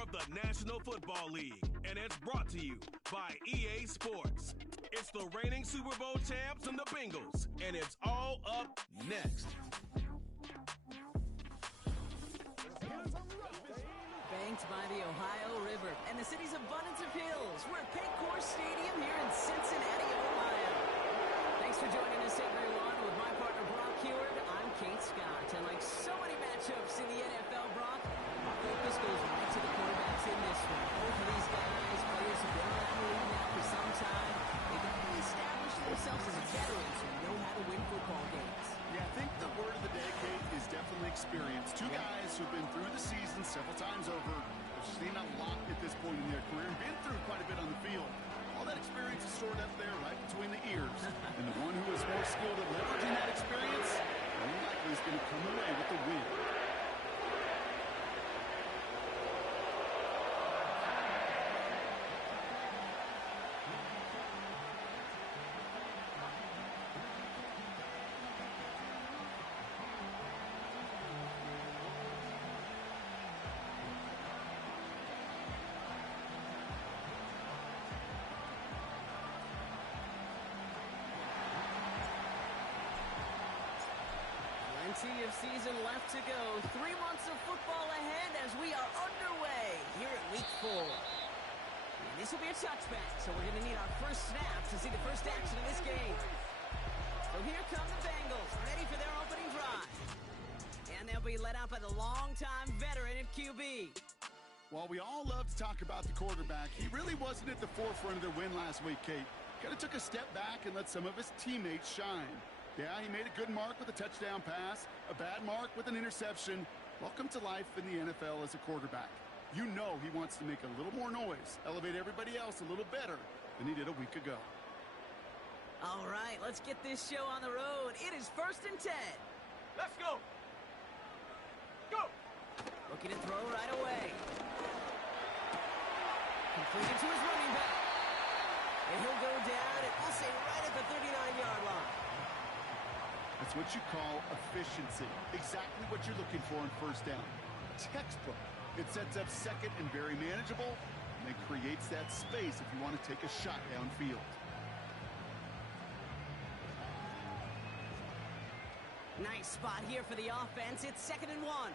more of the National Football League, and it's brought to you by EA Sports. It's the reigning Super Bowl champs and the Bengals, and it's all up next. Banked by the Ohio River and the city's abundance of hills, we're at Paycor Stadium here in Cincinnati, Ohio. Thanks for joining us, everyone. With my partner, Brock Heward, I'm Kate Scott. And like so many matchups in the NFL, Brock, our focus goes right to the quarterbacks in this one. Both of these guys, players who've been around the league now for some time, they've really established themselves as veterans who know how to win football games. Yeah, I think the word of the day, Kate, is definitely experience. Two guys who've been through the season several times over. They've seen a lot at this point in their career and been through quite a bit on the field. All that experience is stored up there right between the ears. And the one who is more skilled at leveraging that experience, more likely is going to come away with the win. Plenty of season left to go. 3 months of football ahead as we are underway here in Week 4. And this will be a touchback, so we're going to need our first snap to see the first action of this game. So here come the Bengals, ready for their opening drive. And they'll be led out by the longtime veteran at QB. While we all love to talk about the quarterback, he really wasn't at the forefront of their win last week, Kate. Kind of took a step back and let some of his teammates shine. Yeah, he made a good mark with a touchdown pass, a bad mark with an interception. Welcome to life in the NFL as a quarterback. You know he wants to make a little more noise, elevate everybody else a little better than he did a week ago. All right, let's get this show on the road. It is 1st and 10. Let's go. Go. Looking to throw right away. Completed to his running back. And he'll go down, and we'll say right at the 39-yard line. That's what you call efficiency. Exactly what you're looking for on first down. Textbook. It sets up second and very manageable, and then creates that space if you want to take a shot downfield. Nice spot here for the offense. It's 2nd and 1.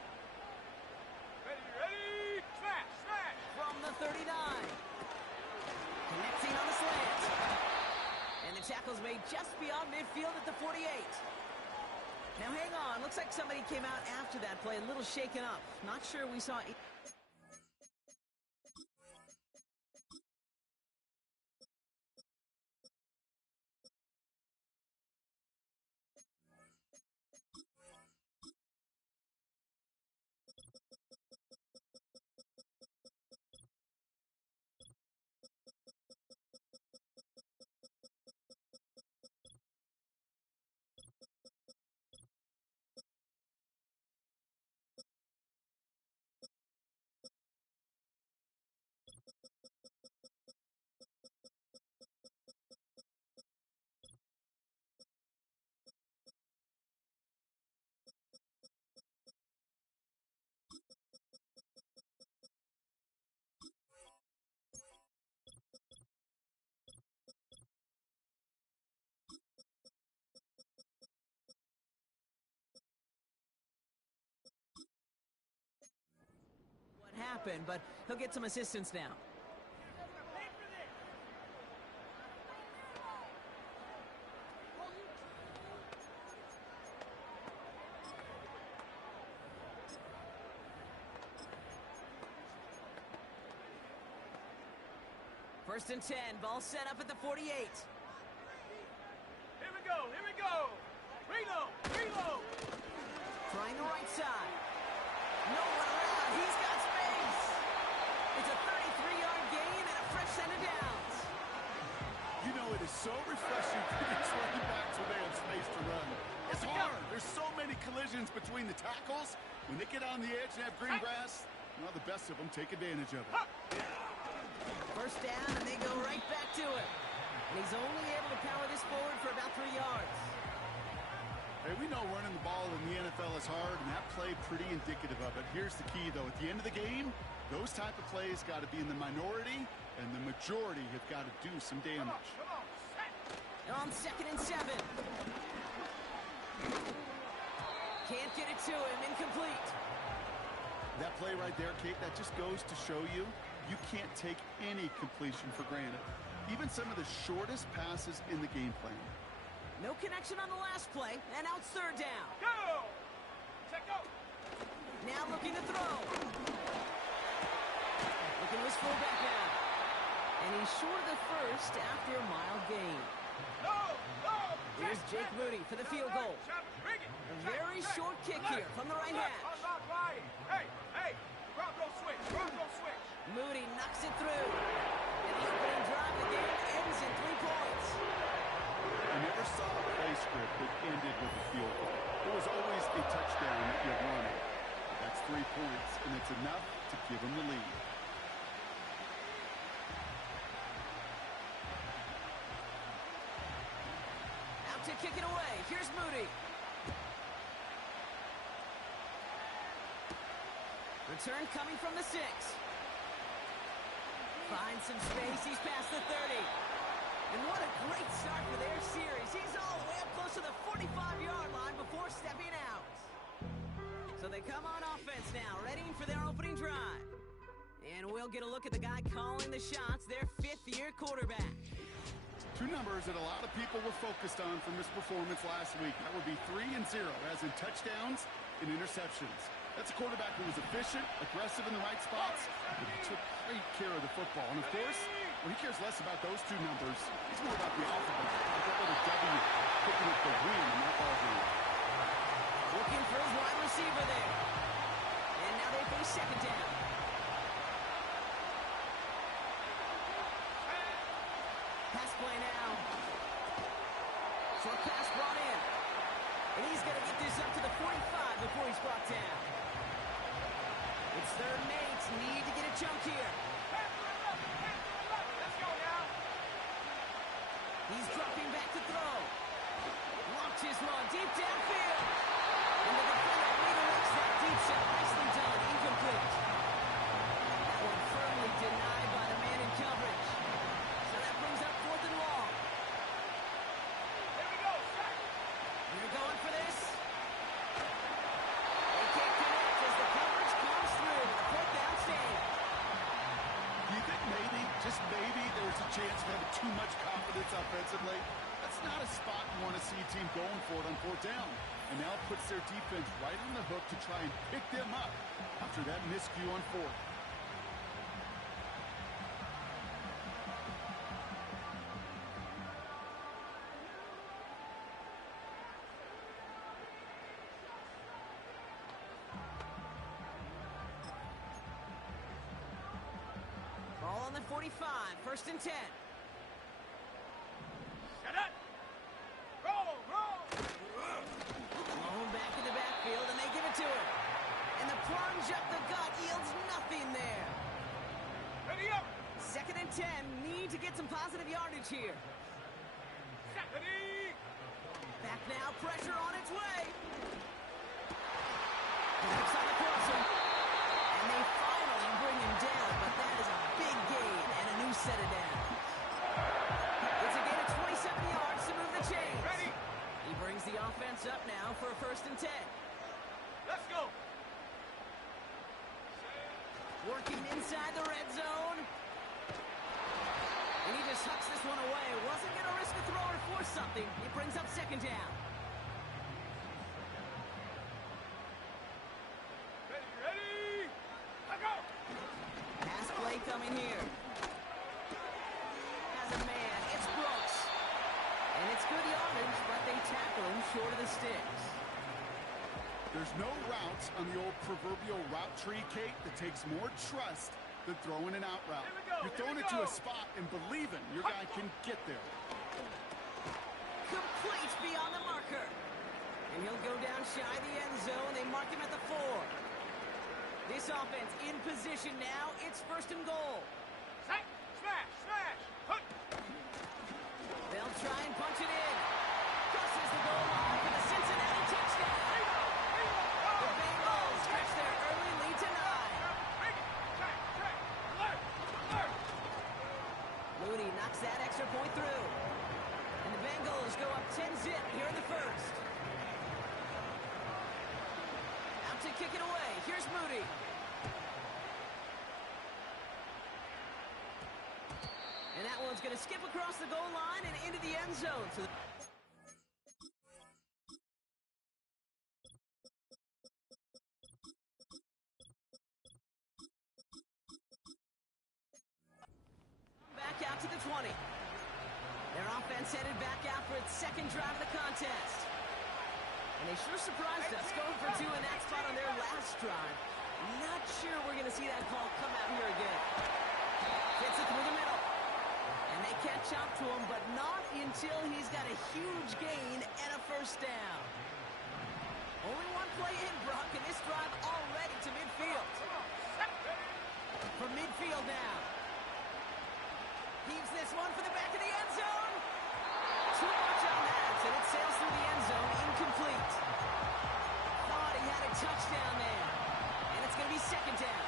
Ready, smash, smash. From the 39. Connecting on the slant. And the tackle's made just beyond midfield at the 48. Now hang on, looks like somebody came out after that play a little shaken up. Not sure we saw... happened, but he'll get some assistance now. First and 10, ball set up at the 48. Here we go, here we go. Reload, reload. Trying the right side. No one around, he's got space. It's a 33-yard gain and a fresh set of downs. You know, it is so refreshing for these running backs when they have space to run. It's hard. There's so many collisions between the tackles. When they get on the edge and have green grass, well, the best of them take advantage of it. First down, and they go right back to it. And he's only able to power this forward for about 3 yards. Hey, we know running the ball in the NFL is hard, and that play pretty indicative of it. Here's the key, though. At the end of the game, Those type of plays got to be in the minority, and the majority have got to do some damage. On 2nd and 7. Can't get it to him. Incomplete. That play right there, Kate, that just goes to show you can't take any completion for granted. Even some of the shortest passes in the game plan. No connection on the last play, and now it's 3rd down. Go! Check go! Now looking to throw. Looking to his fullback now. And he's short of the first after a mile gain. No! No! Here's Jake Moody for the field goal. A very short kick here from the right hash. Hey! Hey! Bronco switch! Bronco switch! Moody knocks it through. And the opening drive of the game ends in 3 points. I never saw a play script that ended with a field goal. There was always a touchdown that you wanted. That's 3 points, and it's enough to give them the lead. Out to kick it away. Here's Moody. Return coming from the 6. Finds some space. He's past the 30. And what a great start for their series. He's all the way up close to the 45-yard line before stepping out. So they come on offense now, ready for their opening drive. And we'll get a look at the guy calling the shots, their 5th-year quarterback. 2 numbers that a lot of people were focused on from his performance last week. That would be 3 and 0, as in touchdowns and interceptions. That's a quarterback who was efficient, aggressive in the right spots, but he took great care of the football. And, of course, he cares less about those 2 numbers. He's more about the offense, like that little W, picking up the win in that ball game. Looking for his wide receiver there. And now they face 2nd down. Pass play now. Short pass brought in. And he's going to get this up to the 45 before he's brought down. It's 3rd and 8. Need to get a chunk here. Let's go now! He's dropping back to throw. Launches one deep downfield. And the defender redirects that deep shot. Nicely done. Incomplete. That one firmly denied by the man in coverage. So that brings up 4th and long. Here we go! Strike! They're going for this. They can't connect as the coverage comes through. 4th down stand. Do you think maybe, just maybe, there was a chance of having too much confidence offensively? That's not a spot you want to see a team going for it on 4th down. And now it puts their defense right on the hook to try and pick them up after that miscue on 4th. Ball on the 45. 1st and 10. Shut up! Roll! Roll! Blown back in the backfield, and they give it to him. And the plunge up the gut yields nothing there. Ready up! 2nd and 10. Need to get some positive yardage here. Ready! Back now. Pressure on its way. Connects on the crosser. And they finally bring him down, but that is a big gain and a new set of downs. It's a gain of 27 yards to move the chains. Ready! He brings the offense up now for a 1st and 10. Let's go! Working inside the red zone. And he just hucks this one away. Wasn't going to risk a throw or force something. It brings up 2nd down. Ready! Ready! Let's go! Pass play coming here. Has a man. It's Brooks. And it's good yardage, but they tackle him short of the sticks. There's no route on the old proverbial route tree, Kate, that takes more trust than throwing an out route. Here we go, You're throwing here it we to a go. spot and believing your guy can get there. Complete beyond the marker. And he'll go down shy of the end zone. They mark him at the 4. This offense in position now. It's 1st and goal. Sack! Smash! Smash! Hook! They'll try and punch it in. Crosses the goal line for the Cincinnati touchdown. The Bengals stretch their early lead to 9. Bring it! Sack! it here in the first. Out to kick it away. Here's Moody. And that one's going to skip across the goal line and into the end zone. So back out to the 20. Their offense headed back out for its second drive of the contest. And they sure surprised us, going for two in that spot on their last drive. Not sure we're going to see that call come out here again. Gets it through the middle. And they catch up to him, but not until he's got a huge gain and a first down. Only one play in, Brock, and this drive already to midfield. From midfield now. Heaves this one for the back of the end zone. Too much on that, and it sails through the end zone, incomplete. Thought he had a touchdown there. And it's going to be second down.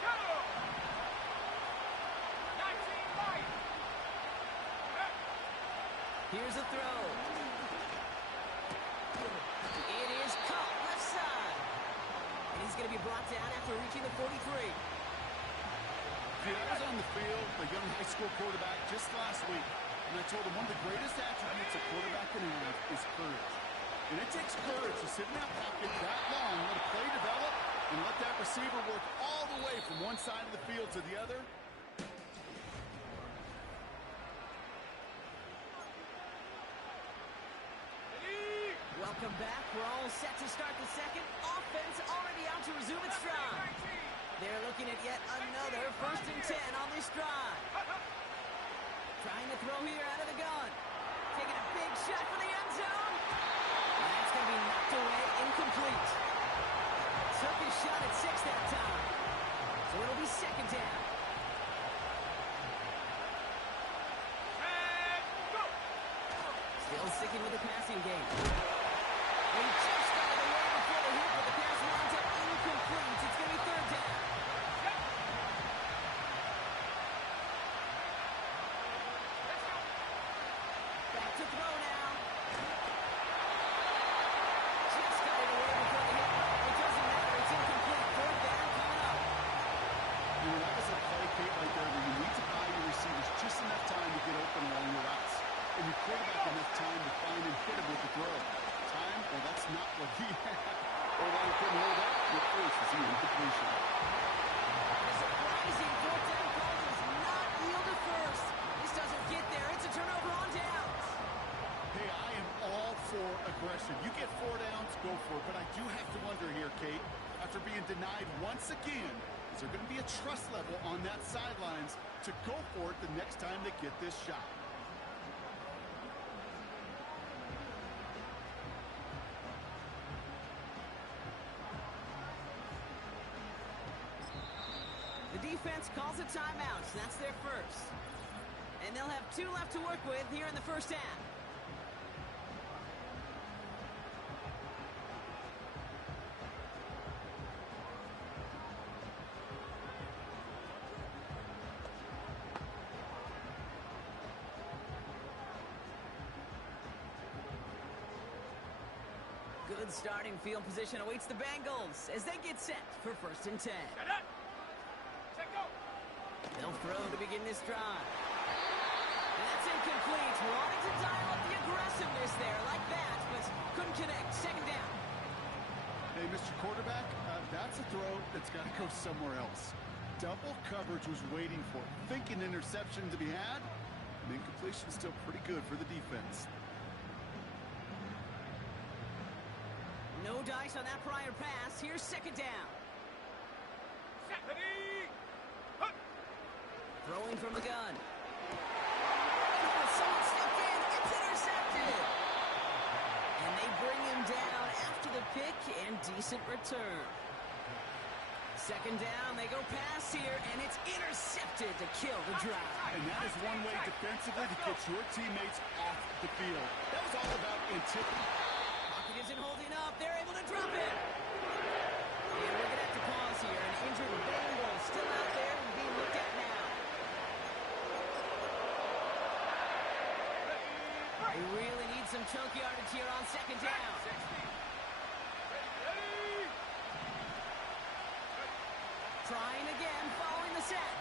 Go! 19 right. Here's a throw. It is caught left side. And he's going to be brought down after reaching the 43. I was on the field, the young high school quarterback, just last week, and I told him one of the greatest attributes a quarterback can have is courage. And it takes courage to sit in that pocket that long, let a play develop, and let that receiver work all the way from one side of the field to the other. Welcome back. We're all set to start the second. Offense already out to resume its drive. They're looking at yet another 1st and 10 on this drive. Trying to throw here out of the gun. Taking a big shot for the end zone. And that's going to be knocked away, incomplete. Took his shot at 6 that time. So it'll be second down. And go! Still sticking with the passing game. He just got it away before the hit, but the pass winds up incomplete. It's going to be third down. Back to throw now. Just got it away before the hit. It doesn't matter. It's incomplete. Third down coming up. You know, that was a play, Kate, right there where you need to buy your receivers just enough time to get open along your routes. And your quarterback enough time to find and hit him with the throw. Time? Well, that's not what he had. Or why he couldn't hold up. Your first is the incompletion. The surprising fourth down call does not yield a first. This doesn't get there. It's a turnover on downs. Hey, I am all for aggression. You get 4 downs, go for it. But I do have to wonder here, Kate, after being denied once again, is there going to be a trust level on that sidelines to go for it the next time they get this shot? The defense calls a timeout. That's their first. And they'll have 2 left to work with here in the first half. Good starting field position awaits the Bengals as they get set for 1st and 10. Set up. Set go. They'll throw to begin this drive. And that's incomplete. Wanted to dial up the aggressiveness there like that, but couldn't connect. Second down. Hey, Mr. Quarterback, that's a throw that's got to go somewhere else. Double coverage was waiting for it. Thinking interception to be had, and incompletion is still pretty good for the defense. No dice on that prior pass. Here's second down. Set. Ready. Hup. Throwing from the gun. Oh, someone stepped in. It's intercepted. And they bring him down after the pick and decent return. Second down, they go pass here, and it's intercepted to kill the drive. And that is one way defensively to get your teammates off the field. That was all about anticipation. Pocket isn't holding up. They're able to drop it. And we're going to have to pause here. An injured Bengals still out there and being looked at now. They really need some chunk yardage here on second down. 60. Ready. Trying again, following the sack.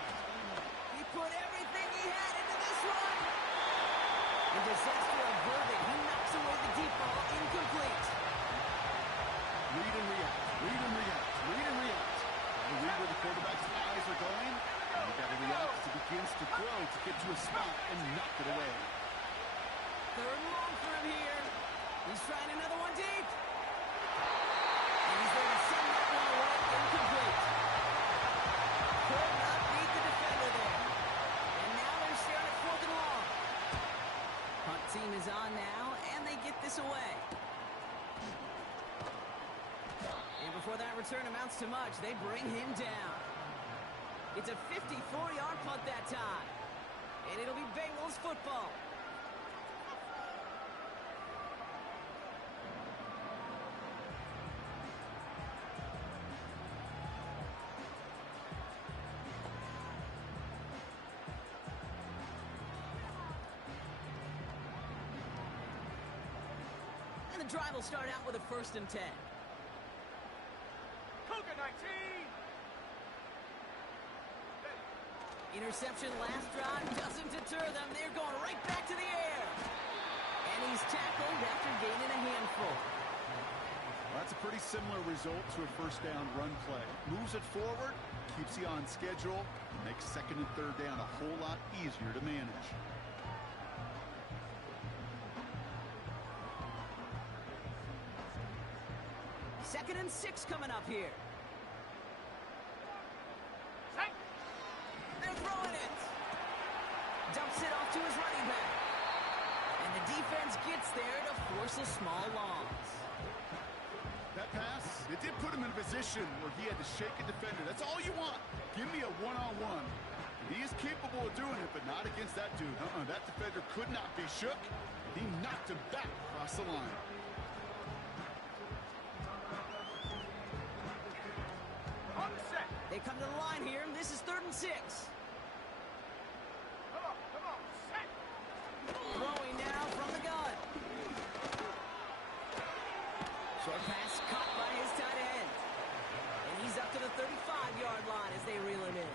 He put everything he had into this one. And disaster averted. He knocks away the deep ball, incomplete. Read and react. Read and react. Read and react. You read where the quarterback's eyes are going. And you got to react as he begins to throw to get to a spot and knock it away. Third and long for him here. He's trying another one deep. And he's going to send that one away, incomplete. Could not beat the defender there. And now they're staring at fourth and long. Punt team is on now, and they get this away. And before that return amounts to much, they bring him down. It's a 54-yard punt that time. And it'll be Bengals football. And the drive will start out with a 1st and 10. Cougar 19. Interception last drive doesn't deter them. They're going right back to the air. And he's tackled after gaining a handful. Well, that's a pretty similar result to a first down run play. Moves it forward, keeps you on schedule, and makes second and third down a whole lot easier to manage. Second and 6 coming up here. They're throwing it. Dumps it off to his running back. And the defense gets there to force a small loss. That pass, it did put him in a position where he had to shake a defender. That's all you want. Give me a one-on-one. He is capable of doing it, but not against that dude. That defender could not be shook. He knocked him back across the line. On the set. They come to the line here. This is 3rd and 6. Come on. Set. Throwing now from the gun. Short pass caught by his tight end. And he's up to the 35-yard line as they reel him in.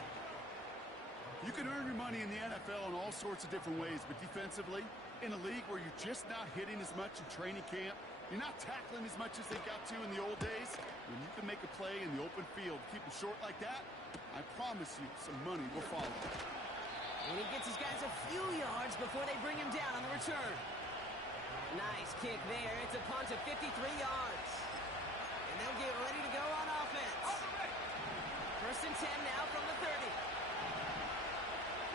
You can earn your money in the NFL in all sorts of different ways, but defensively, in a league where you're just not hitting as much in training camp, you're not tackling as much as they got to in the old days, when you can make a play in the open field, keep them short like that, I promise you some money will follow. And he gets his guys a few yards before they bring him down on the return. Nice kick there. It's a punt of 53 yards. And they'll get ready to go on offense. 1st and 10 now from the 30.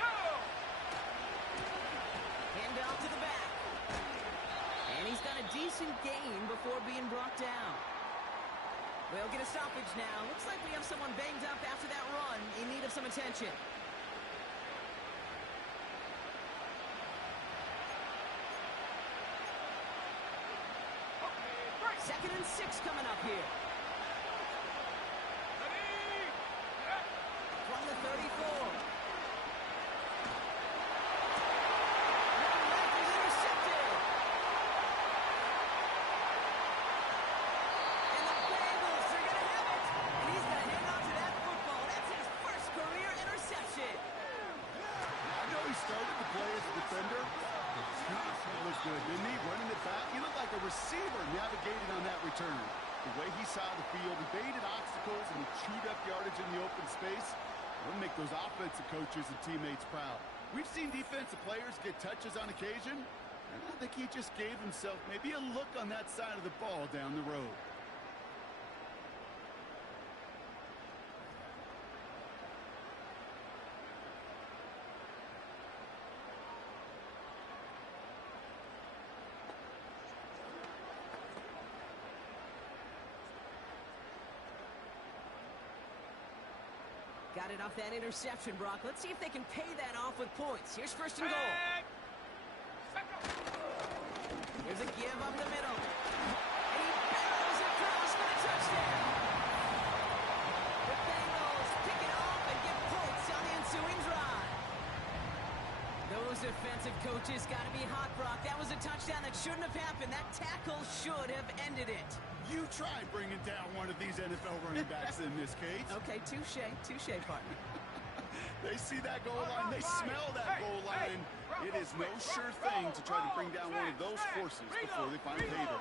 Go. Hand off to the back. And he's got a decent gain before being brought down. We'll get a stoppage now. Looks like we have someone banged up after that run in need of some attention. Second and 6 coming up here. From the 34. Intercepted. And the Bengals are going to have it. And he's going to hang on to that football. That's his first career interception. I know he started to play as a defender. He was good, didn't he? Running it back. He looked like a receiver navigating on that return. The way he saw the field, he baited obstacles and he chewed up yardage in the open space. It'll make those offensive coaches and teammates proud. We've seen defensive players get touches on occasion, and I think he just gave himself maybe a look on that side of the ball down the road. Got it off that interception, Brock. Let's see if they can pay that off with points. Here's 1st and goal. Here's a give up the middle. And he barrels it across for a touchdown. The Bengals pick it off and get points on the ensuing drive. Those defensive defensive coaches got to be hot, Brock. That was a touchdown that shouldn't have happened. That tackle should have ended it. You try bringing down one of these NFL running backs in this case. Okay, touche, partner. They see that goal line. They smell that goal line. It is no sure thing to try to bring down one of those forces before they find payday.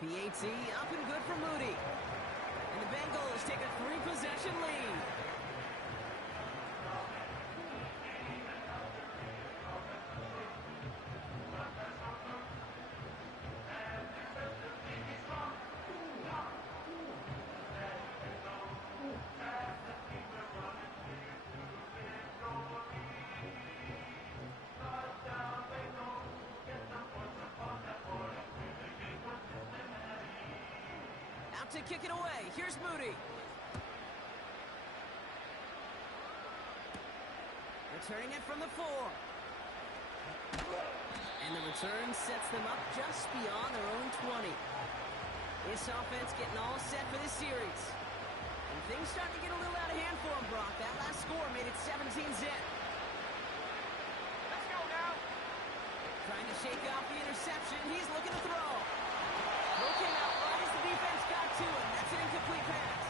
PAT up and good for Moody. And the Bengals take a 3-possession lead. To kick it away. Here's Moody. Returning it from the 4. And the return sets them up just beyond their own 20. This offense getting all set for this series. And things starting to get a little out of hand for him, Brock. That last score made it 17-zip. Let's go now. Trying to shake off the interception. He's looking to throw. Looking out right as the defense got to him. That's an incomplete pass.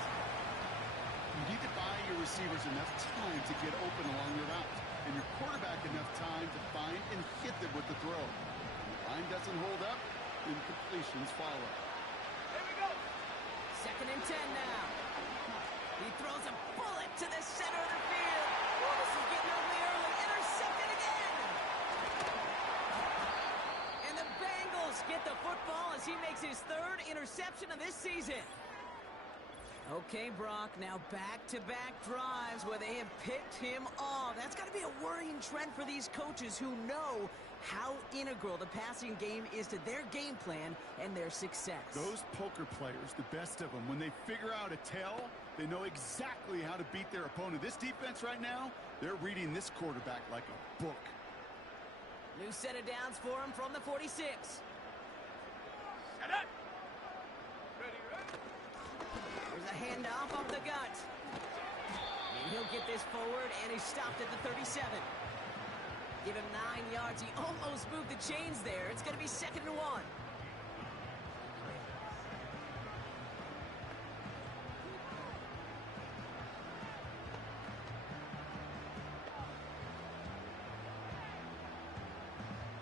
You need to buy your receivers enough time to get open along your route, and your quarterback enough time to find and hit them with the throw. When the line doesn't hold up, incompletions follow. Here we go. 2nd and 10 now. He throws a bullet to the center of the field. Oh, this is getting ugly early. Intercepted again. And the Bengals get the football as he makes his 3rd interception of this season. Okay, Brock, now back-to-back drives where they have picked him off. That's got to be a worrying trend for these coaches who know how integral the passing game is to their game plan and their success. Those poker players, the best of them, when they figure out a tell, they know exactly how to beat their opponent. This defense right now, they're reading this quarterback like a book. New set of downs for him from the 46. Set it. Ready, ready. There's a handoff off the gut. And he'll get this forward, and he's stopped at the 37. Give him 9 yards. He almost moved the chains there. It's going to be 2nd and 1.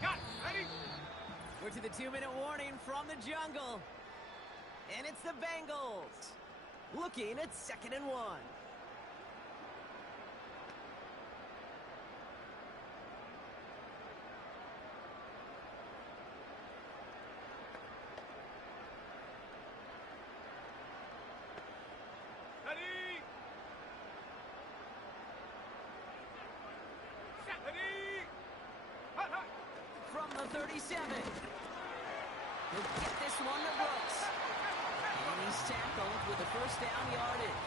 Got it. Ready. We're to the 2-minute warning from the jungle. And it's the Bengals looking at 2nd and 1. Ready. Set. Ready. Hot, hot. From the 37. He'll get this one to Brooks. And he's tackled with the 1st down yardage.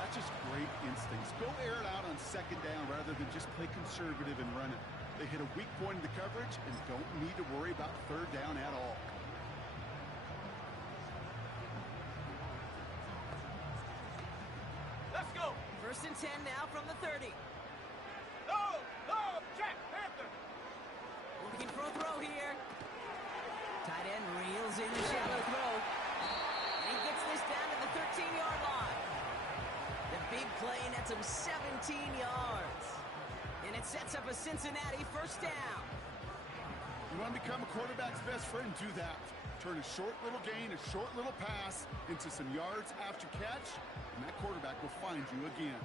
That's just great instincts. Go air it out on 2nd down rather than just play conservative and run it. They hit a weak point in the coverage and don't need to worry about 3rd down at all. Let's go. 1st and 10 now from the 30. Low, low, check, Panther. Looking for a throw here. Tight end reels in the shallow throw. And he gets this down to the 13-yard line. The big play nets him 17 yards. And it sets up a Cincinnati 1st down. You want to become a quarterback's best friend? Do that. Turn a short little gain, a short little pass into some yards after catch, and that quarterback will find you again.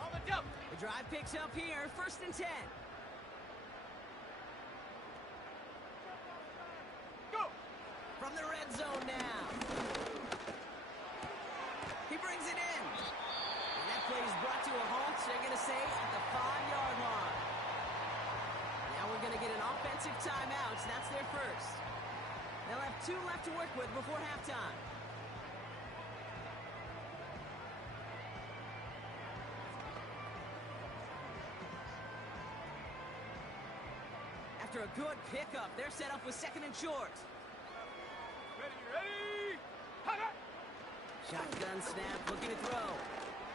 On the jump. The drive picks up here, 1st and 10. Go. From the red zone now. He brings it in. And that play is brought to a halt, so they're going to say at the 5-yard line. Now we're going to get an offensive timeout, so that's their 1st. They'll have 2 left to work with before halftime. After a good pickup, they're set up with 2nd and short. Ready, ready. Hot, hot. Shotgun snap, looking to throw.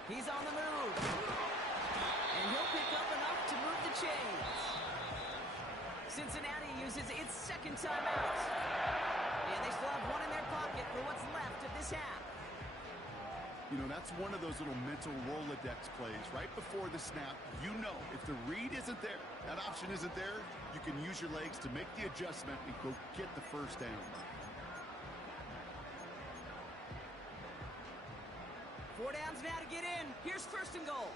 He's on the move. And he'll pick up enough to move the chains. Cincinnati uses its second timeout. And they still have one in their pocket for what's left of this half. You know, that's one of those little mental Rolodex plays. Right before the snap, you know if the read isn't there, that option isn't there, you can use your legs to make the adjustment and go get the first down. 4 downs now to get in. Here's first and goal.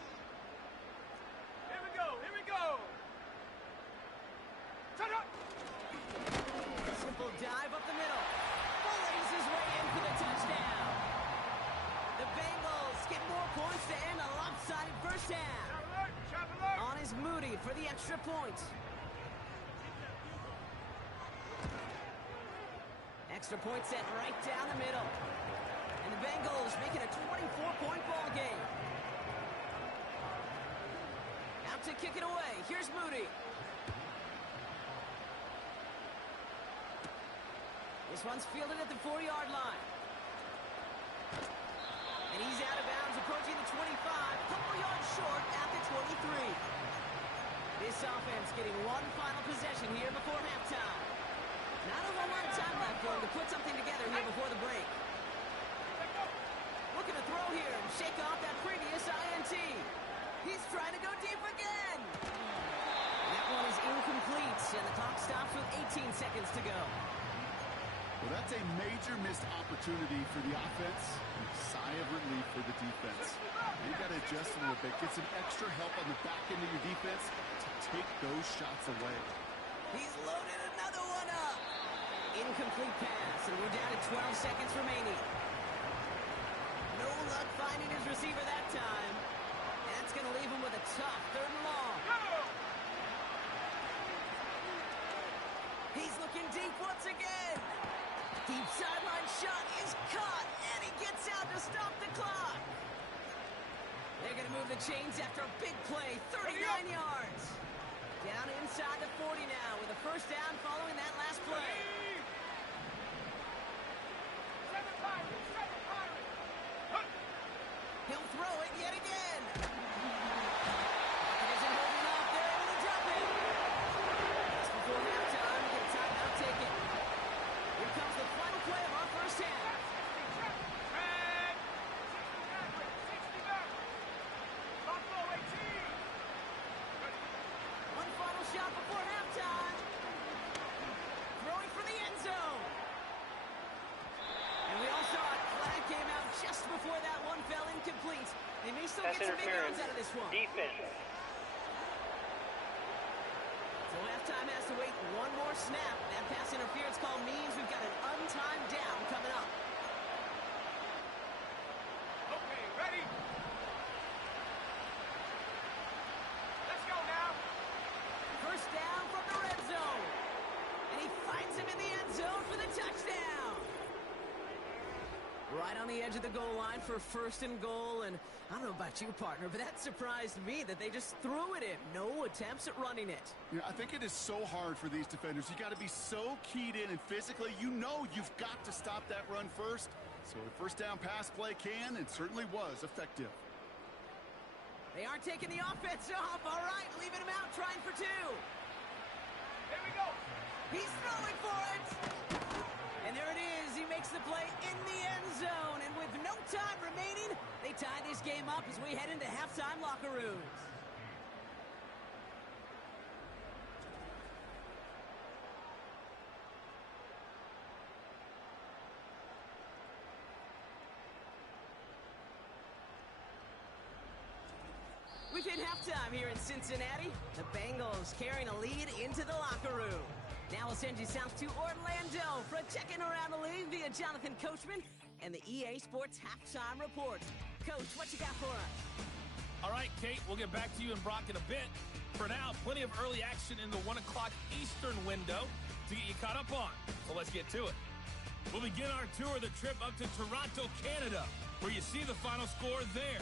Here we go. Here we go. Turn up. Simple dive up the middle. Bullets his way in for the touchdown. The Bengals get more points to end a lopsided first half. Shot alert. On is Moody for the extra point. Extra point set right down the middle. And the Bengals make it a 24-point ball game. Out to kick it away. Here's Moody. This one's fielded at the 4-yard line. And he's out of bounds, approaching the 25, couple yards short at the 23. This offense getting one final possession here before halftime. Not a whole lot of time left for him to put something together here before the break. Looking to throw here and shake off that previous INT. He's trying to go deep again. That one is incomplete, and the clock stops with 18 seconds to go. Well, that's a major missed opportunity for the offense and a sigh of relief for the defense. You got to adjust a little bit, get some extra help on the back end of your defense to take those shots away. He's loaded another one up. Incomplete pass, and we're down to 12 seconds remaining. No luck finding his receiver that time. And that's going to leave him with a tough 3rd and long. He's looking deep once again. Deep sideline shot is caught, and he gets out to stop the clock. They're going to move the chains after a big play, 39 yards. Down inside the 40 now with a first down following that last play. He'll throw it yet again. It isn't holding off. They're able to drop it. Just before halftime, we get a timeout taken. Here comes the final play of our first half. One final shot before halftime. Throwing for the end zone. And we all saw it. Flag came out just before that one fell incomplete. They may still get some big runs out of this one. Defense. So halftime has to wait one more snap. That pass interference call means we've got an untimed down coming up. Okay, ready? Let's go now. First down from the red zone. And he finds him in the end zone for the touchdown. Right on the edge of the goal line for first and goal. And I don't know about you, partner, but that surprised me that they just threw it in. No attempts at running it. Yeah, I think it is so hard for these defenders. You got to be so keyed in, and physically, you know you've got to stop that run first. So the first down pass play can and certainly was effective. They aren't taking the offense off. All right, leaving him out, trying for 2. Here we go. He's throwing for it. And there it is. He makes the play in the end zone. And with no time remaining, they tie this game up as we head into halftime locker rooms. We've hit halftime here in Cincinnati. The Bengals carrying a lead into the locker room. Now we'll send you south to Orlando for a check-in around the league via Jonathan Coachman and the EA Sports Halftime Report. Coach, what you got for us? All right, Kate, we'll get back to you and Brock in a bit. For now, plenty of early action in the 1 o'clock Eastern window to get you caught up on. So let's get to it. We'll begin our tour of the trip up to Toronto, Canada, where you see the final score there.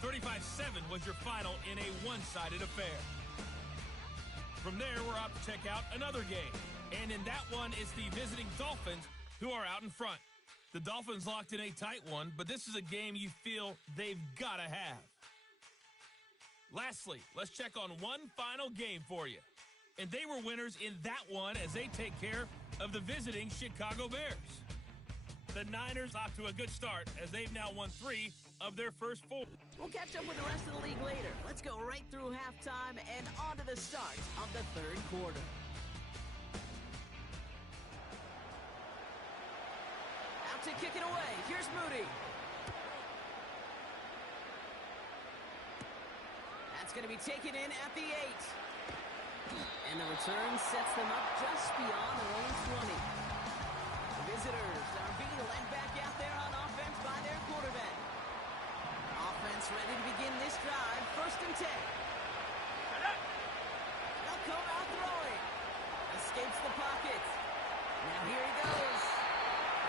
35-7 was your final in a one-sided affair. From there, we're out to check out another game. And in that one, it's the visiting Dolphins who are out in front. The Dolphins locked in a tight one, but this is a game you feel they've got to have. Lastly, let's check on one final game for you. And they were winners in that one as they take care of the visiting Chicago Bears. The Niners off to a good start as they've now won 3 of their first 4. We'll catch up with the rest of the league later. Let's go right through halftime and on to the start of the third quarter. Out to kick it away. Here's Moody. That's going to be taken in at the 8. And the return sets them up just beyond their own 20. The visitors are being led back out there on offense by their quarterback. Offense ready to begin this drive. 1st and 10. They'll come out throwing. Escapes the pocket. Now here he goes.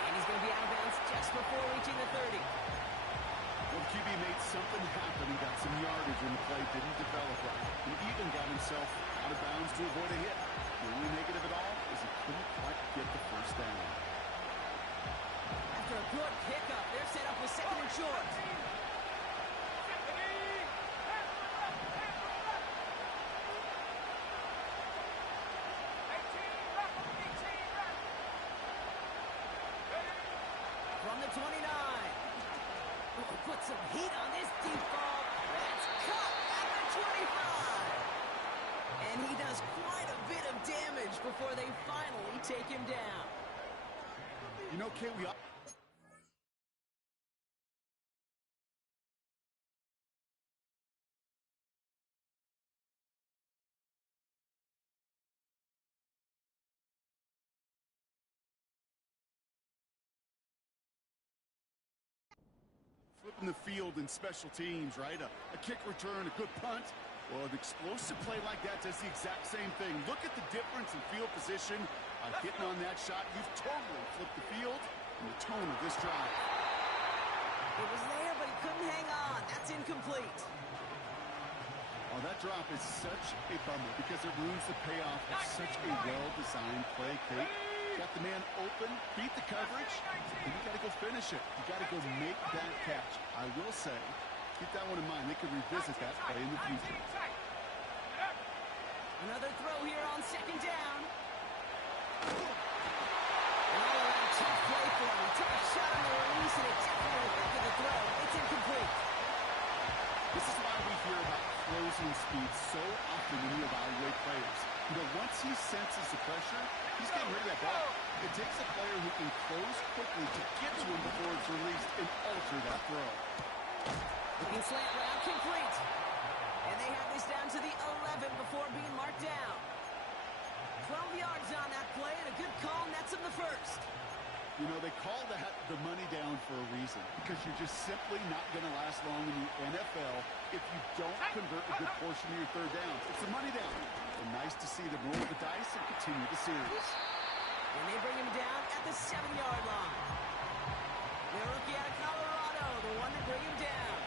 And he's going to be out of bounds just before reaching the 30. Well, QB made something happen and got some yardage when the play didn't develop right. He even got himself out of bounds to avoid a hit. The only negative at all is he couldn't quite get the first down. After a good pickup, they're set up with 2nd and short. From the 29. Put some heat on this deep ball. That's caught at the 25. And he does quite a bit of damage before they finally take him down. You know, Kate, we... Flipping the field in special teams, right? A kick return, a good punt. Well, an explosive play like that does the exact same thing. Look at the difference in field position. Getting on that shot, you've totally flipped the field and the tone of this drive. It was there, but he couldn't hang on. That's incomplete. Oh, that drop is such a bummer because it ruins the payoff of such a well-designed play, Kate. Got the man open, beat the coverage, and you got to go finish it. You got to go make that catch. I will say, keep that one in mind. They could revisit that play in the future. Another throw here on 2nd down. An all-around tough play for him. Took a shot on the release, and it definitely affected the throw. It's incomplete. This is why we hear about closing speed so often when you evaluate players. You know, once he senses the pressure, he's getting rid of that ball. It takes a player who can close quickly to get to him before it's released and alter that throw. Looking slant route complete. And they have this down to the 11 before being marked down. 12 yards on that play, and a good call nets him the 1st. You know, they call that the money down for a reason, because you're just simply not going to last long in the NFL if you don't convert a good portion of your 3rd downs. It's a money down. And nice to see them roll the dice and continue the series. And they bring him down at the 7-yard line. The rookie out of Colorado, the one to bring him down.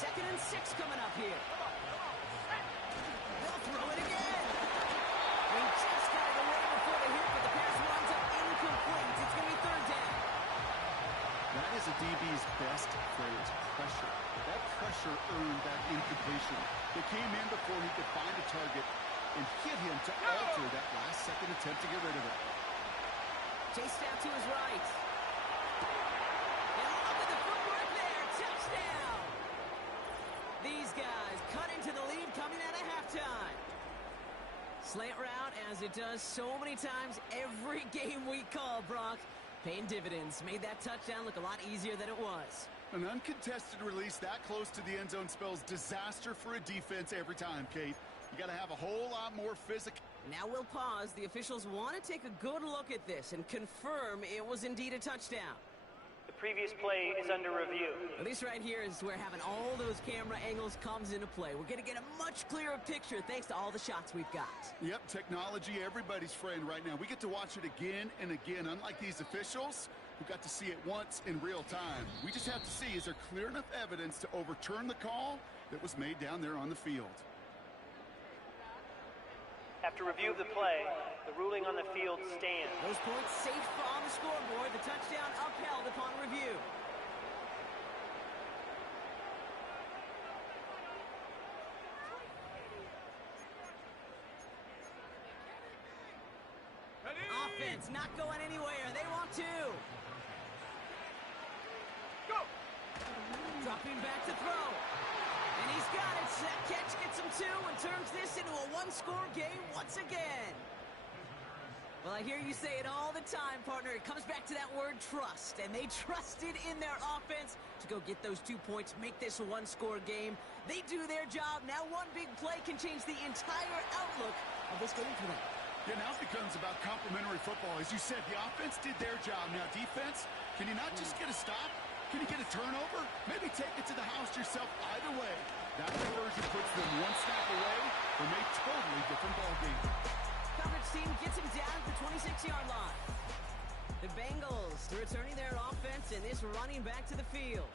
2nd and 6 coming up here. They'll throw it again. They just got it away before the hit, but the pass winds up incomplete. It's going to be 3rd down. That is a DB's best phrase, pressure. That pressure earned that incompletion. They came in before he could find a target and hit him to alter that last-second attempt to get rid of it. Chased out to his right. And look at the footwork there. Touchdown. These guys cut into the lead coming out of halftime. Slant route, as it does so many times every game we call, Brock. Paying dividends. Made that touchdown look a lot easier than it was. An uncontested release that close to the end zone spells disaster for a defense every time, Kate. You got to have a whole lot more physical. Now we'll pause. The officials want to take a good look at this and confirm it was indeed a touchdown. The previous play is under review. This right here is where having all those camera angles comes into play. We're going to get a much clearer picture thanks to all the shots we've got. Yep, technology, everybody's friend right now. We get to watch it again and again, unlike these officials who got to see it once in real time. We just have to see, is there clear enough evidence to overturn the call that was made down there on the field? After review of the play, the ruling on the field stands. Those points safe on the scoreboard. The touchdown upheld upon review. Offense not going anywhere. They want to. Go! Dropping back to throw. And he's got it. That catch gets him two and turns this into a one-score game once again. Well, I hear you say it all the time, partner. It comes back to that word trust. And they trusted in their offense to go get those 2 points, make this a one-score game. They do their job. Now one big play can change the entire outlook of this game for them. Yeah, now it becomes about complementary football. As you said, the offense did their job. Now defense, can you not just get a stop? Can you get a turnover? Maybe take it to the house yourself. Either way, that conversion puts them one snap away from a totally different ballgame. Coverage team gets him down at the 26-yard line. The Bengals returning their offense and this running back to the field.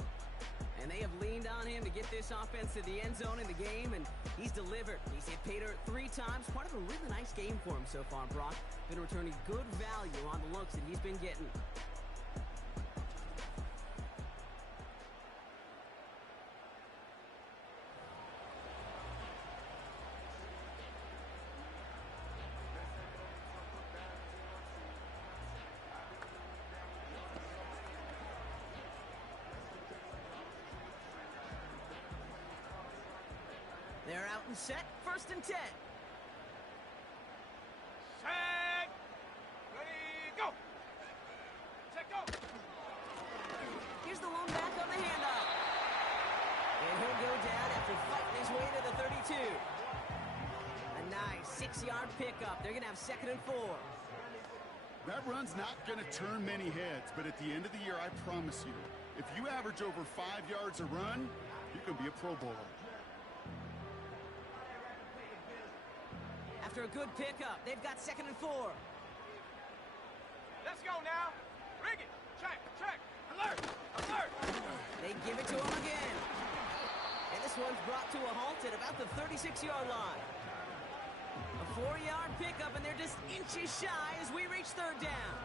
And they have leaned on him to get this offense to the end zone in the game, and he's delivered. He's hit pay dirt 3 times. Part of a really nice game for him so far, Brock. Been returning good value on the looks that he's been getting. They're out and set. 1st and 10. Set! Ready, go! Set, go! Here's the lone back on the handoff. And he'll go down after fighting his way to the 32. A nice 6-yard pickup. They're going to have 2nd and 4. That run's not going to turn many heads, but at the end of the year, I promise you, if you average over 5 yards a run, you can be a Pro Bowler. After a good pickup, they've got 2nd and 4. Let's go now! Rig it! Check! Check! Alert! Alert! They give it to him again. And this one's brought to a halt at about the 36-yard line. A 4-yard pickup, and they're just inches shy as we reach 3rd down.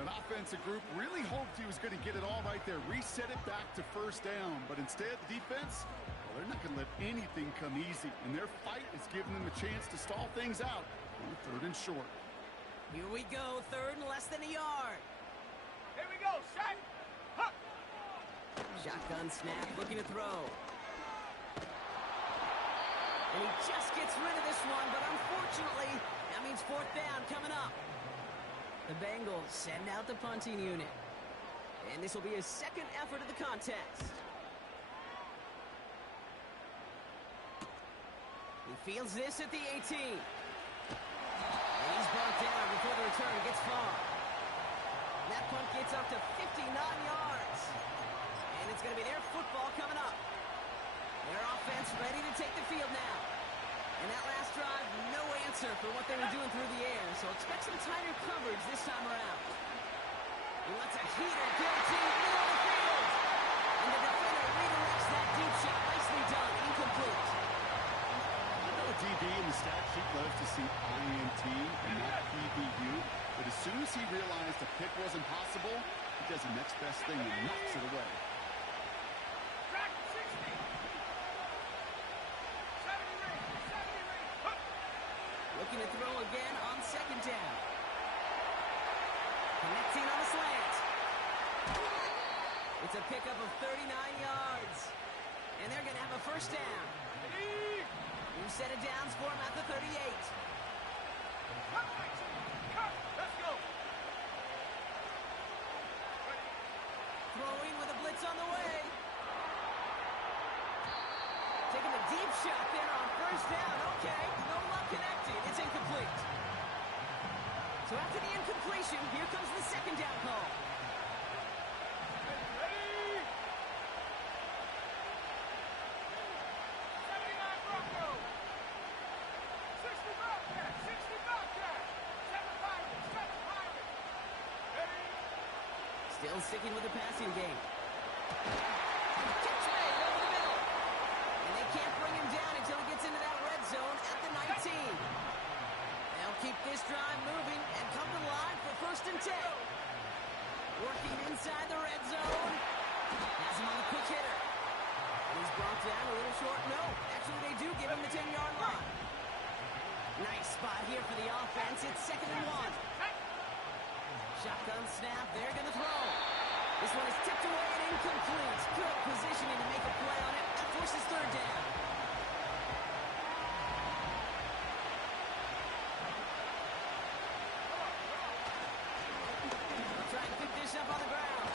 An offensive group really hoped he was going to get it all right there, reset it back to 1st down. But instead, the defense, well, they're not going to let anything come easy. And their fight is giving them a chance to stall things out on 3rd and short. Here we go, 3rd and less than a yard. Here we go, set! Huh. Shotgun snap, looking to throw. And he just gets rid of this one, but unfortunately, that means 4th down coming up. The Bengals send out the punting unit. And this will be his 2nd effort of the contest. He fields this at the 18. And he's brought down before the return gets far. That punt gets up to 59 yards. And it's going to be their football coming up. Their offense ready to take the field now. And that last drive, no answer for what they were doing through the air. So expect some tighter coverage this time around. He lets a heater guarantee middle of the field. And the defender redirects that deep shot. Nicely done. Incomplete. I know a DB in the stat sheet loves to see INT and not PBU. But as soon as he realized a pick wasn't possible, he does the next best thing and knocks it away. Track 60! 70 ring! 70 ring! Huh. Looking to throw again on 2nd down. Connecting on the slant. It's a pickup of 39 yards. And they're going to have a 1st down. Ready? New set of downs for him at the 38. Cut! Cut! Let's go! Throwing with a blitz on the way. Taking a deep shot there on 1st down. Okay, no luck connecting. It's incomplete. So after the incompletion, here comes the 2nd down call. Ready? 79 Broncos! 60 Bobcat! 60 Bobcat! 7 Pirates! 7 Pirates! Ready? Still sticking with the passing game. Catch made over the middle. And they can't bring him down until he gets into that red zone at the 19. short. No, actually they do give him the 10-yard line. Nice spot here for the offense. It's 2nd and 1. Shotgun snap. They're going to throw. This one is tipped away and incomplete. Good positioning to make a play on it. That forces 3rd down. They'll try and pick this up on the ground.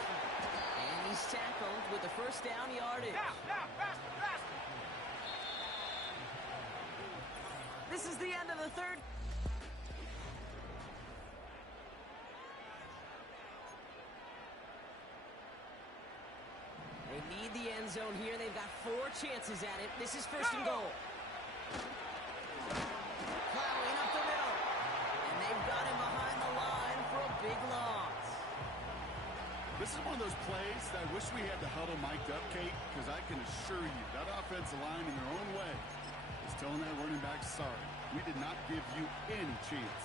And he's tackled with the 1st down yardage. Now, faster, faster. This is the end of the 3rd. They need the end zone here. They've got 4 chances at it. This is 1st and goal. Plowing up the middle. And they've got him behind the line for a big loss. This is one of those plays that I wish we had the huddle mic'd up, Kate, because I can assure you that offensive line in their own way is telling that running back, sorry, we did not give you any chance.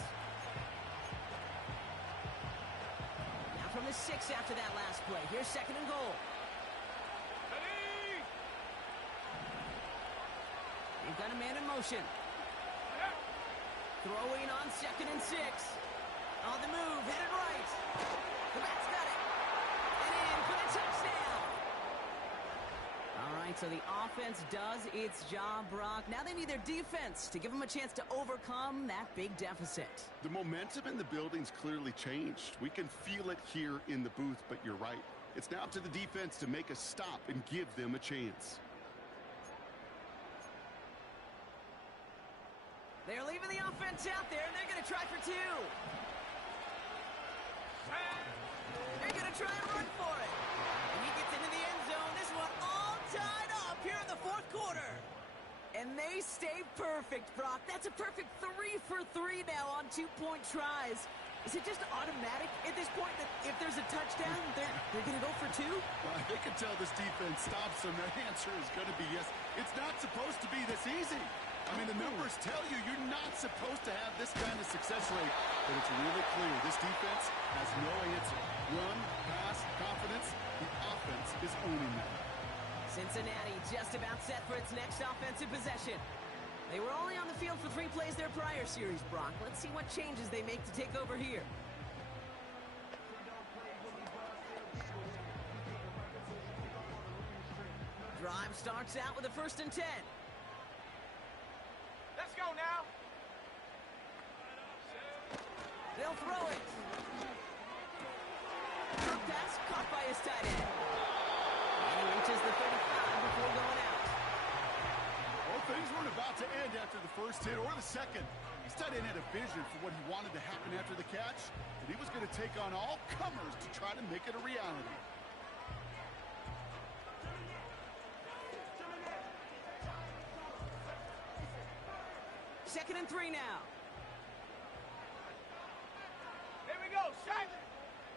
Now from the 6 after that last play. Here's 2nd and goal. Ready? They've got a man in motion. Throwing on 2nd and 6. On the move, headed right. The back's got it. And in for the touchdown. All right, so the offense does its job, Brock. Now they need their defense to give them a chance to overcome that big deficit. The momentum in the building's clearly changed. We can feel it here in the booth, but you're right. It's now up to the defense to make a stop and give them a chance. They're leaving the offense out there, and they're going to try for 2. They're going to try and run for it. And he gets into the end zone. This one all tied up here in the 4th quarter. And they stay perfect, Brock. That's a perfect 3 for 3 now on 2-point tries. Is it just automatic at this point that if there's a touchdown, they're going to go for 2? Well, they can tell this defense stops them. Their answer is going to be yes. It's not supposed to be this easy. I mean, the numbers tell you you're not supposed to have this kind of success rate. But it's really clear this defense has no answer. Run, pass, confidence. The offense is owning them. Cincinnati just about set for its next offensive possession. They were only on the field for 3 plays their prior series, Brock. Let's see what changes they make to take over here. Drive starts out with a 1st and 10. Let's go now. They'll throw it. Short pass caught by his tight end. And he reaches the 35 before going out. Well, things weren't about to end after the 1st hit or the 2nd. His tight end had a vision for what he wanted to happen after the catch, and he was going to take on all comers to try to make it a reality. Second and 3 now. Here we go. Set.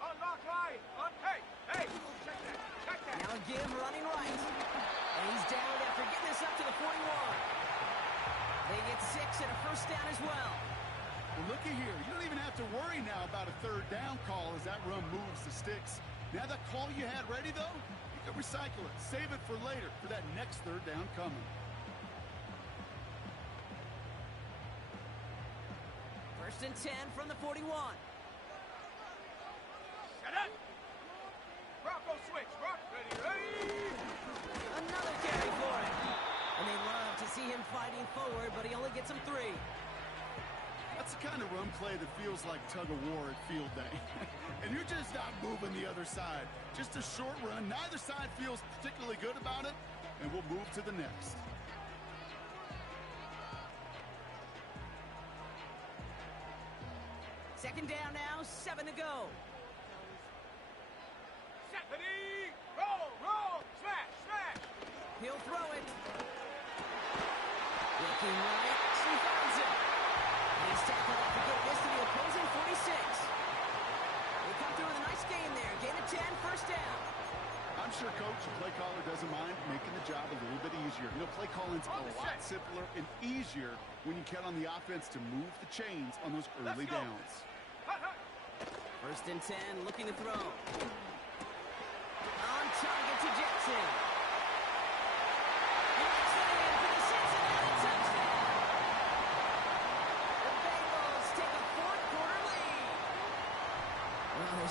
Unlock line. Hey. Check that. Now a give running right. And he's down after getting this up to the 41. They get 6 and a 1st down as well. Well, looky here. You don't even have to worry now about a 3rd down call as that run moves the sticks. Now that call you had ready, though, you can recycle it. Save it for later for that next 3rd down coming. 1st and 10 from the 41. Set it. Bronco switch. Ready. Another carry for it. And they love to see him fighting forward, but he only gets him 3. That's the kind of run play that feels like tug-of-war at field day. And you're just not moving the other side. Just a short run. Neither side feels particularly good about it, and we'll move to the next. Second down now, 7 to go. Set. Ready. Roll. Smash. He'll throw it. Looking right, she finds him. And he's tackled off a good miss to the opposing 46. They come through with a nice gain there. Gain of 10, 1st down. I'm sure Coach, the play caller, doesn't mind making the job a little bit easier. You know, play calling's a lot simpler and easier when you count on the offense to move the chains on those early downs. 1st and 10, looking to throw. On target to Jackson. He makes the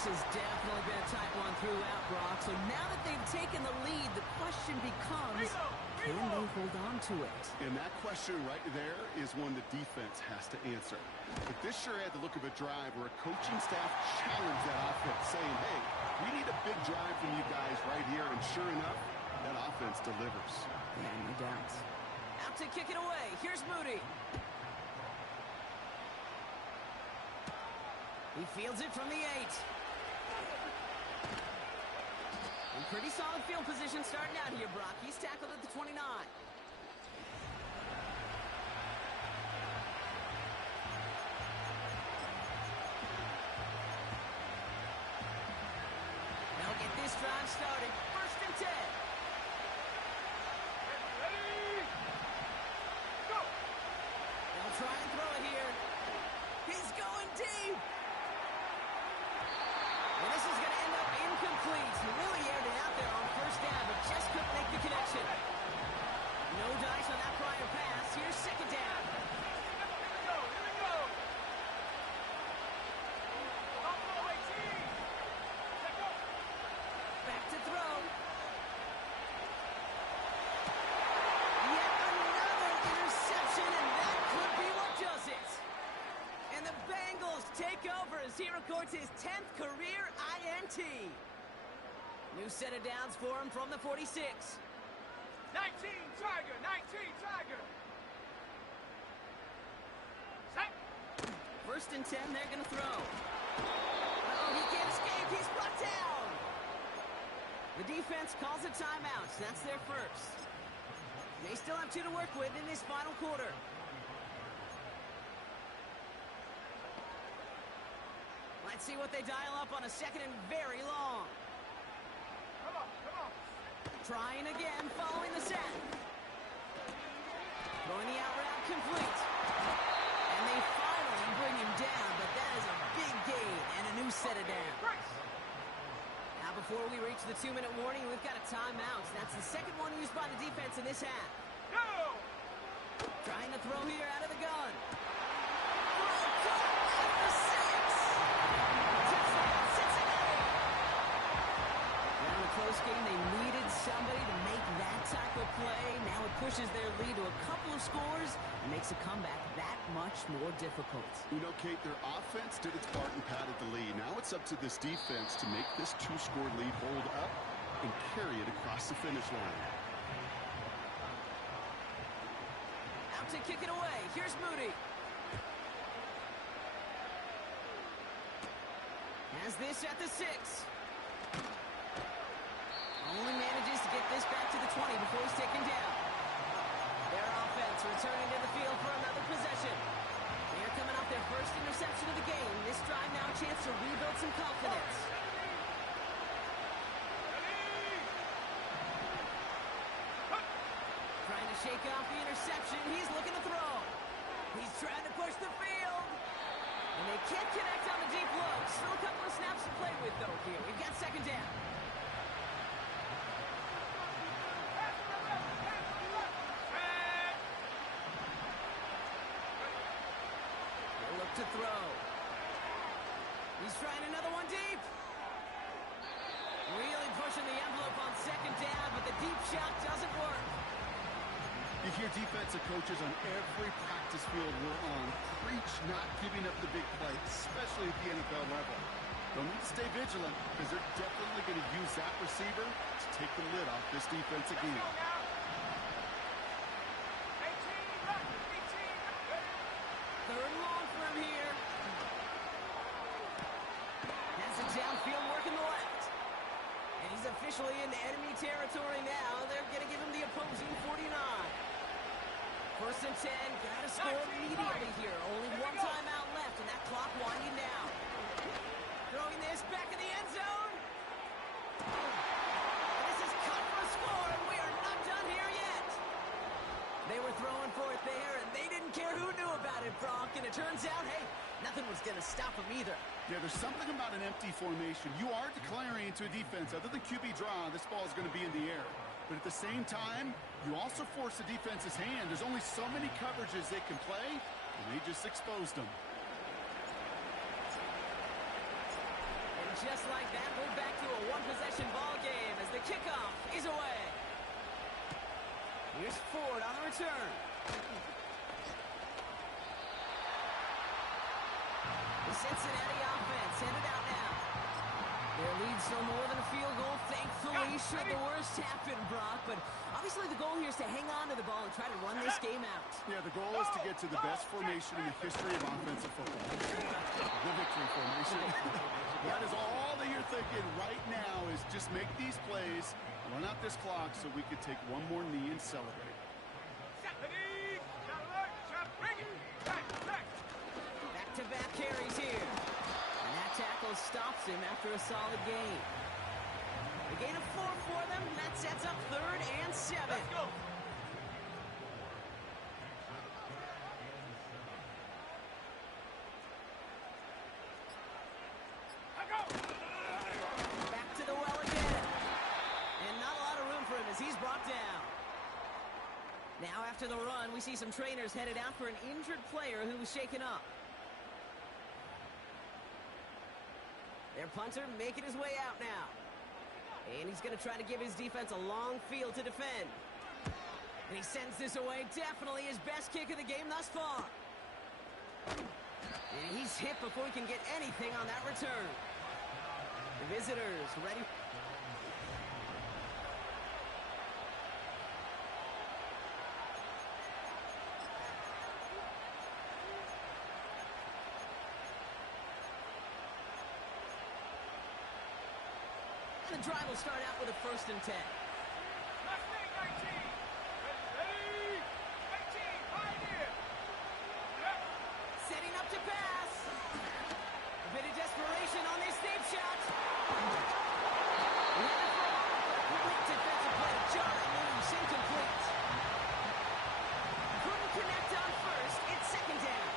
This has definitely been a tight one throughout, Brock. So now that they've taken the lead, the question becomes, can they hold on to it? And that question right there is one the defense has to answer. But this sure had the look of a drive where a coaching staff challenged that offense, saying, hey, we need a big drive from you guys right here. And sure enough, that offense delivers. Yeah, no doubt. Out to kick it away. Here's Moody. He fields it from the 8. In pretty solid field position starting out here, Brock. He's tackled at the 29. They'll get this drive started. 1st and 10. Ready? Go! They'll try and throw it here. He's going deep. And this is going to end up incomplete. He really aired it out there on 1st down, but just couldn't make the connection. No dice on that prior pass. Here's 2nd down. Here we go! Buffalo 18! Let go! Back to throw. Yet another interception, and that could be what does it. And the Bengals take over as he records his 10th career INT. New set of downs for him from the 46. 19 Tiger! 19 Tiger! Set! 1st and 10, they're going to throw. Oh, he can't escape. He's brought down. The defense calls a timeout. That's their first. They still have 2 to work with in this final quarter. Let's see what they dial up on a 2nd and very long. Come on! Trying again, following the sack. Throwing the out route complete. And they finally bring him down, but that is a big gain and a new set of downs. Brace! Now before we reach the 2-minute warning, we've got a timeout. That's the 2nd one used by the defense in this half. Go! Trying to throw here out of the gun. Throw caught at the 6. Touchdown, Cincinnati! Now in a close game, they needed somebody to make that type of play. Now it pushes their lead to a couple of scores and makes a comeback that much more difficult. You know, Kate, their offense did its part and padded the lead. Now it's up to this defense to make this 2-score lead hold up and carry it across the finish line. Out to kick it away. Here's Moody. Has this at the 6. Only manages to get this back to the 20 before he's taken down. Their offense returning to the field for another possession. They're coming off their first interception of the game. This drive now a chance to rebuild some confidence. Trying to shake off the interception. He's looking to throw. He's trying to push the field. And they can't connect on the deep low. Still a couple of snaps to play with, though, here. We've got 2nd down. They'll look to throw. He's trying another one deep. Really pushing the envelope on 2nd down, but the deep shot doesn't work. You hear defensive coaches on every practice field we're on preach not giving up the big play, especially at the NFL level. They'll need to stay vigilant because they're definitely going to use that receiver to take the lid off this defense again. 18 left! 18! 3rd and long for him here. Has it downfield working the left. And he's officially in enemy territory now. They're going to give him the opposing 49. 1st and 10, gotta score immediately here. Only one timeout left, and that clock winding down. Throwing this back in the end zone. This is cut for a score, and we are not done here yet. They were throwing for it there, and they didn't care who knew about it, Brock. And it turns out, hey, nothing was going to stop them either. Yeah, there's something about an empty formation. You are declaring to a defense, other than QB draw, this ball is going to be in the air. But at the same time, you also force the defense's hand. There's only so many coverages they can play, and they just exposed them. And Just like that, we're back to a one-possession ball game as the kickoff is away. Here's Ford on the return. The Cincinnati offense headed out now. Their lead's no more than a field goal, thankfully, should the worst happen, Brock. But obviously the goal here is to hang on to the ball and try to run this game out. Yeah, the goal is to get to the best formation in the history of offensive football. The victory formation. That is all that you're thinking right now is just make these plays, run out this clock so we could take one more knee and celebrate. Back-to-back carries here. And that tackle stops him after a solid gain. A gain of 4 for them. That sets up 3rd and 7. Let's go. Back to the well again. And not a lot of room for him as he's brought down. Now after the run, we see some trainers headed out for an injured player who was shaken up. Their punter making his way out now. And he's going to try to give his defense a long field to defend. And he sends this away. Definitely his best kick of the game thus far. And he's hit before he can get anything on that return. The visitors ready. The drive will start out with a 1st and 10. Setting up to pass. A bit of desperation on this deep shot. Great defensive play. Jarring moves incomplete. Couldn't connect on 1st. It's 2nd down.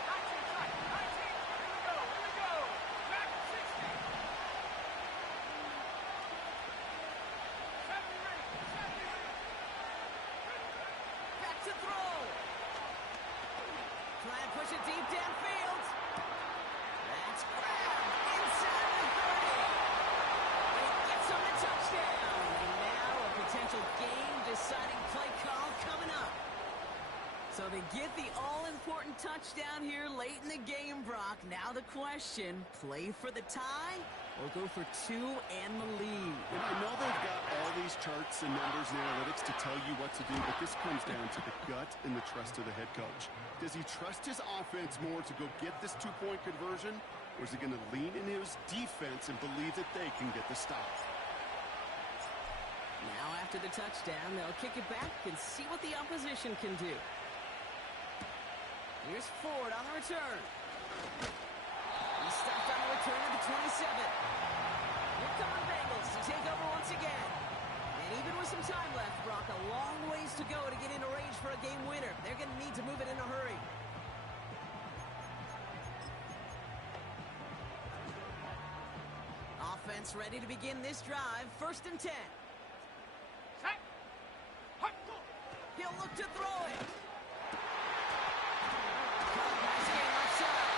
To throw. Try and push it deep downfield. That's grabbed inside the 30. And it gets him the touchdown. And now a potential game-deciding play call coming up. So they get the all-important touchdown here late in the game, Brock. Now the question, play for the tie or go for 2 and the lead? And I know they've got all these charts and numbers and analytics to tell you what to do, but this comes down to the gut and the trust of the head coach. Does he trust his offense more to go get this 2-point conversion, or is he going to lean in his defense and believe that they can get the stop? Now after the touchdown, they'll kick it back and see what the opposition can do. Here's Ford on the return. He stopped on the return of the 27. Here come the Bengals to take over once again. And even with some time left, Brock, a long ways to go to get into range for a game winner. They're going to need to move it in a hurry. Offense ready to begin this drive. 1st and 10. He'll look to throw it. Nice game left side.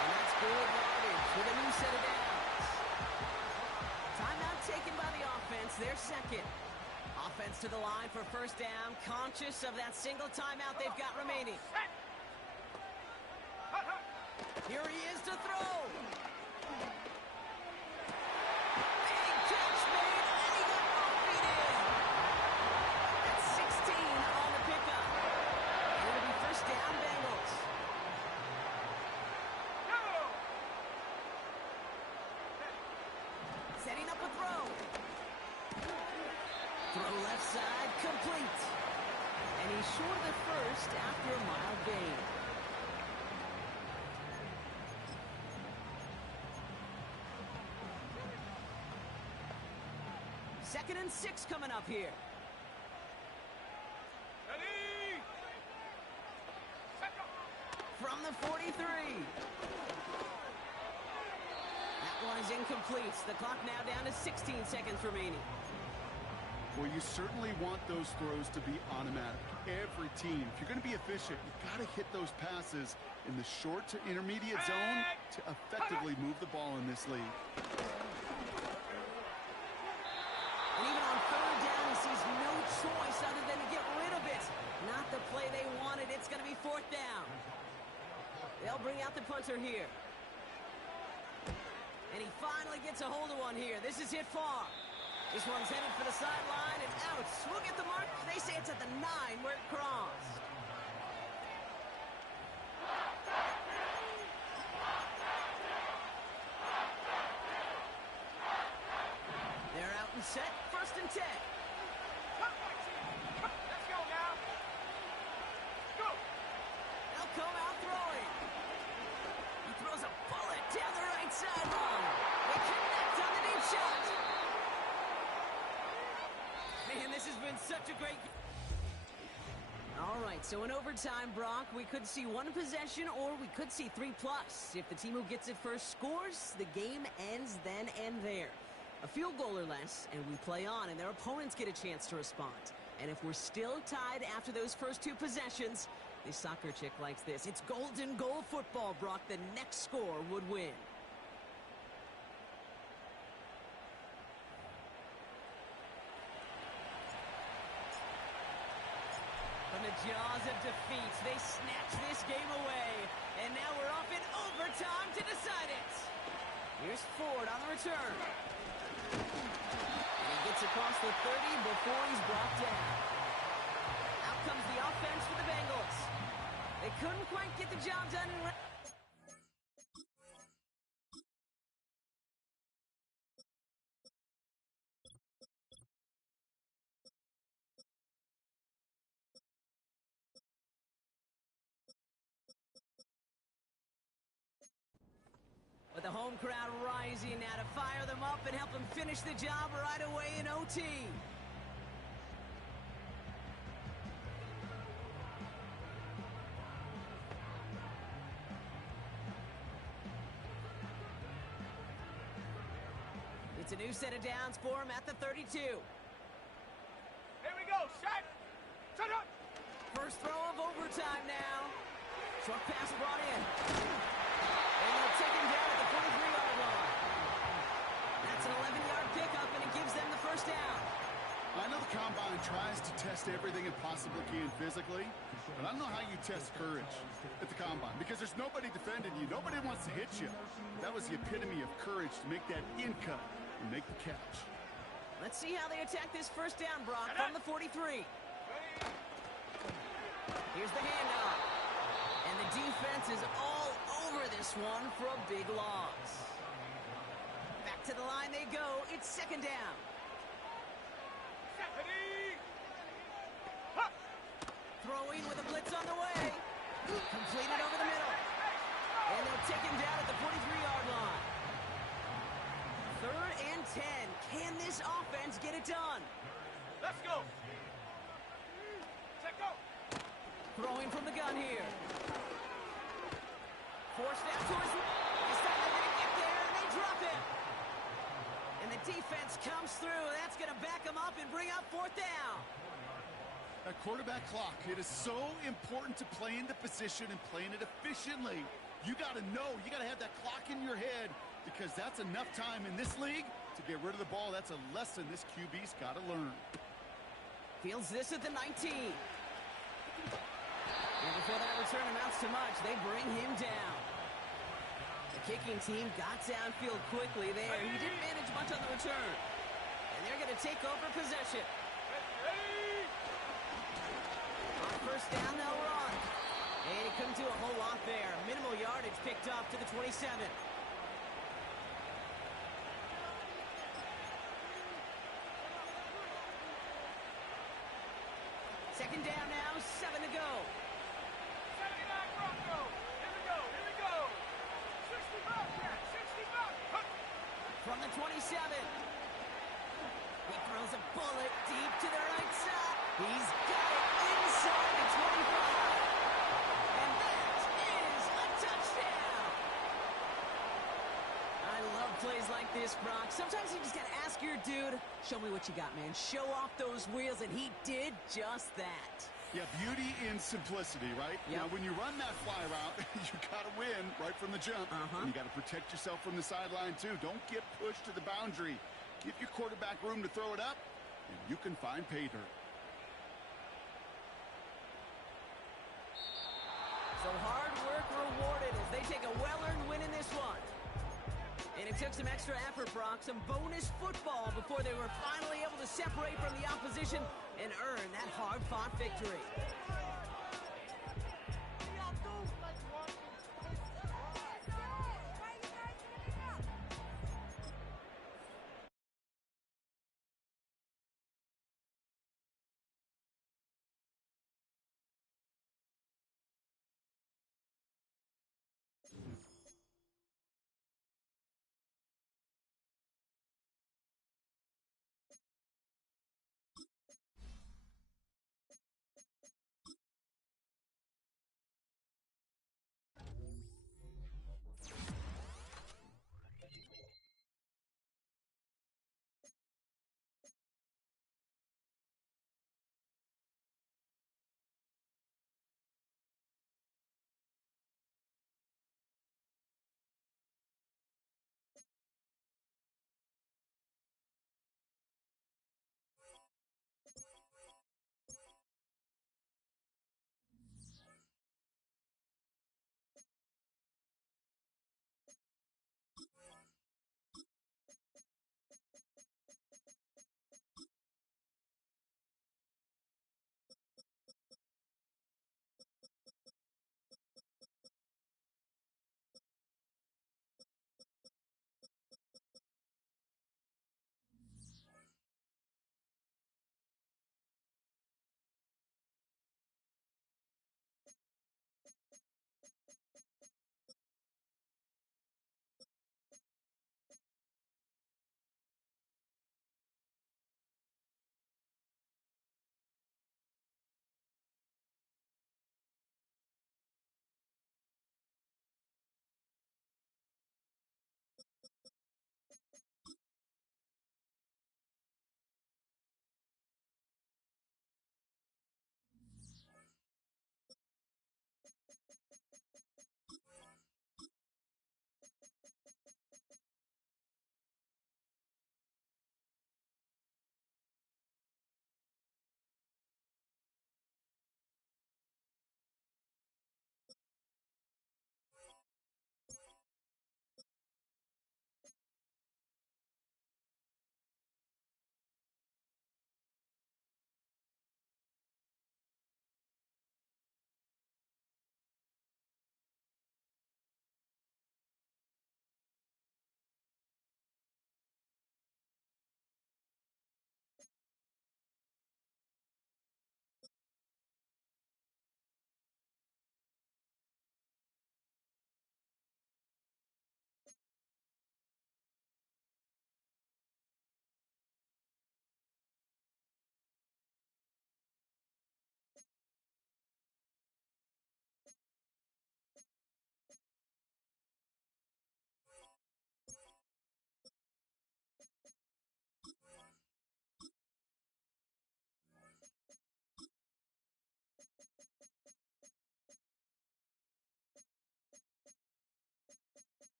And that's good yardage with a new set of downs. Timeout taken by the offense. Their 2nd. Offense to the line for 1st down. Conscious of that single timeout they've got remaining. Here he is to throw. Big catch made, and he got both feet in. That's 16 on the pickup. And it'll be 1st down, Bengals. Setting up a throw. Throw left side, complete. And he's short of the 1st after a mild gain. Second and 6 coming up here. From the 43. That one is incomplete. The clock now down to 16 seconds remaining. Well, you certainly want those throws to be automatic. Every team, if you're going to be efficient, you've got to hit those passes in the short to intermediate zone to effectively move the ball in this league. And even on third down, he sees no choice other than to get rid of it. Not the play they wanted. It's going to be fourth down. They'll bring out the punter here. And he finally gets a hold of one here. This is hit far. This one's headed for the sideline and out. We'll get the mark. They say it's at the 9 where it crossed. They're out and set. First and 10. Let's go now. Go. They'll come out throwing. He throws a bullet down the right sideline. They connect on the deep shot. Man, this has been such a great game. All right, so in overtime, Brock, we could see one possession or we could see 3+. If the team who gets it first scores, the game ends then and there. A field goal or less, and we play on, and their opponents get a chance to respond. And if we're still tied after those first 2 possessions, this soccer chick likes this. It's golden goal football, Brock. The next score would win. From the jaws of defeat, they snatch this game away. And now we're off in overtime to decide it. Here's Ford on the return. And he gets across the 30 before he's brought down. Out comes the offense for the Bengals. They couldn't quite get the job done in... With the home crowd rising now to fire them up and help them finish the job right away in OT. It's a new set of downs for him at the 32. Here we go, shot. Shut up. First throw of overtime now. Short pass brought in. And they'll take him down at the 43-yard line. That's an 11-yard pickup, and it gives them the first down. I know the Combine tries to test everything it possibly can physically, but I don't know how you test courage at the Combine because there's nobody defending you. Nobody wants to hit you. That was the epitome of courage to make that in cut and make the catch. Let's see how they attack this first down, Brock, from the 43. Here's the handoff. And the defense is all over this one for a big loss. Back to the line they go. It's second down. Throwing with a blitz on the way. Completed over the middle. And they'll take him down at the 43-yard line. Third and 10. Can this offense get it done? Let's go. Check go. Throwing from the gun here. Forced out towards the... This time they're going to get there, and they drop it. And the defense comes through. That's going to back them up and bring up fourth down. That quarterback clock, it is so important to play into position and playing it efficiently. You got to know, you got to have that clock in your head because that's enough time in this league to get rid of the ball. That's a lesson this QB's got to learn. Fields this at the 19. And before that return amounts to much, they bring him down. The kicking team got downfield quickly there. He didn't manage much on the return. And they're going to take over possession. On first down, they'll run. And he couldn't do a whole lot there. Minimal yardage picked up to the 27. Second down now, 7 to go. 79 Bronco. Here we go, here we go. 60 bucks, yeah, 60 bucks. From the 27. He throws a bullet deep to the right side. He's got it inside the 25. And that is a touchdown. I love plays like like this, Brock. Sometimes you just got to ask your dude, show me what you got, man. Show off those wheels, and he did just that. Yeah, beauty in simplicity, right? Yep. Now, when you run that fly route, you got to win right from the jump. And you got to protect yourself from the sideline, too. Don't get pushed to the boundary. Give your quarterback room to throw it up, and you can find pay dirt. So hard work rewarded as they take a well-earned win in this one. And it took some extra effort, Brock, some bonus football before they were finally able to separate from the opposition and earn that hard-fought victory.